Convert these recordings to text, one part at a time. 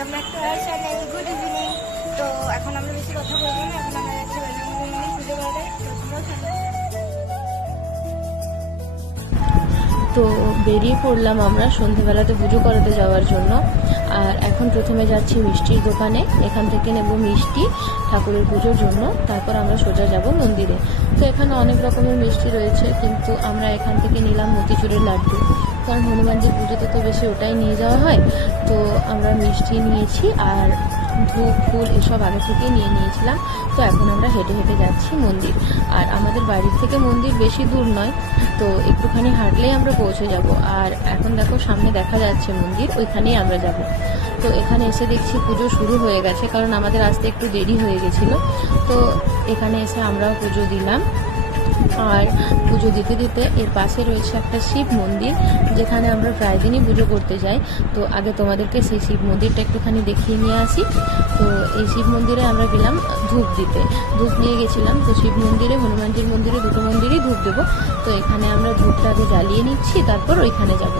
Welcome back to our channel. Good evening. তো এখন আমরা বেশি কথা বলবো না, এখন আমরা যাচ্ছি বজরঙ্গলী পুজো করতে। তো তোমরাও থাকো। তো বেরিয়ে পড়লাম আমরা সন্ধেবেলাতে পুজো করাতে যাওয়ার জন্য। আর এখন প্রথমে যাচ্ছি মিষ্টির দোকানে, এখান থেকে নেব মিষ্টি ঠাকুরের পুজোর জন্য, তারপর আমরা সোজা যাব মন্দিরে। তো এখানে অনেক রকমের মিষ্টি রয়েছে, কিন্তু আমরা এখান থেকে নিলাম মতিচুরের লাড্ডু, কারণ হনুমানজির পুজোতে তো বেশি ওটাই নিয়ে যাওয়া হয়। তো আমরা মিষ্টি নিয়েছি আর ধূপ ফুল এসব আগে থেকে নিয়ে নিয়েছিলাম। তো এখন আমরা হেঁটে হেঁটে যাচ্ছি মন্দির। আর আমাদের বাড়ির থেকে মন্দির বেশি দূর নয়, তো একটুখানি হাঁটলেই আমরা পৌঁছে যাব। আর এখন দেখো সামনে দেখা যাচ্ছে মন্দির, ওইখানেই আমরা যাব। তো এখানে এসে দেখছি পুজো শুরু হয়ে গেছে, কারণ আমাদের আসতে একটু দেরি হয়ে গেছিলো। তো এখানে এসে আমরাও পুজো দিলাম। আর পুজো দিতে দিতে এর পাশে রয়েছে একটা শিব মন্দির, যেখানে আমরা প্রায় দিনই পুজো করতে যাই। তো আগে তোমাদেরকে সেই শিব মন্দিরটা একটুখানি দেখিয়ে নিয়ে আসি। তো এই শিব মন্দিরে আমরা গেলাম ধূপ দিতে, ধূপ নিয়ে গেছিলাম। তো শিব মন্দিরে, হনুমানজির মন্দিরে, দুটো মন্দিরেই ধূপ দেবো। তো এখানে আমরা ধূপটা আগে জ্বালিয়ে নিচ্ছি, তারপর ওইখানে যাব।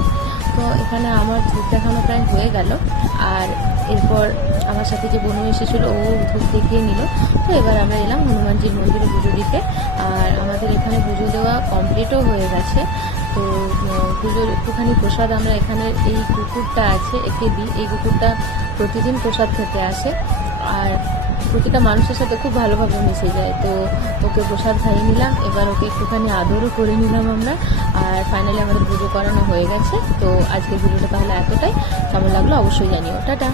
তো এখানে আমার ধূপ দেখানো প্রায় হয়ে গেল। আর এরপর আমার সাথে যে বোনু এসেছিলো, ও ধূপ দেখিয়ে নিল। তো এবার আমরা এলাম হনুমানজির মন্দিরে পুজো দিতে। আর আমাদের এখানে পুজো দেওয়া কমপ্লিটও হয়ে গেছে। তো পুজোর একটুখানি প্রসাদ আমরা এখানে এই কুকুরটা আছে, একে দিই। এই কুকুরটা প্রতিদিন প্রসাদ খেতে আসে, আর প্রতিটা মানুষের সাথে খুব ভালোভাবে মিশে যায়। তো ওকে প্রসাদ খাইয়ে নিলাম, এবার ওকে একটুখানি আদরও করে নিলাম আমরা। আর ফাইনালি আমাদের পুজো করানো হয়ে গেছে। তো আজকের ভিডিওটা তাহলে এতটাই। কেমন লাগলো অবশ্যই জানিও। টাটা।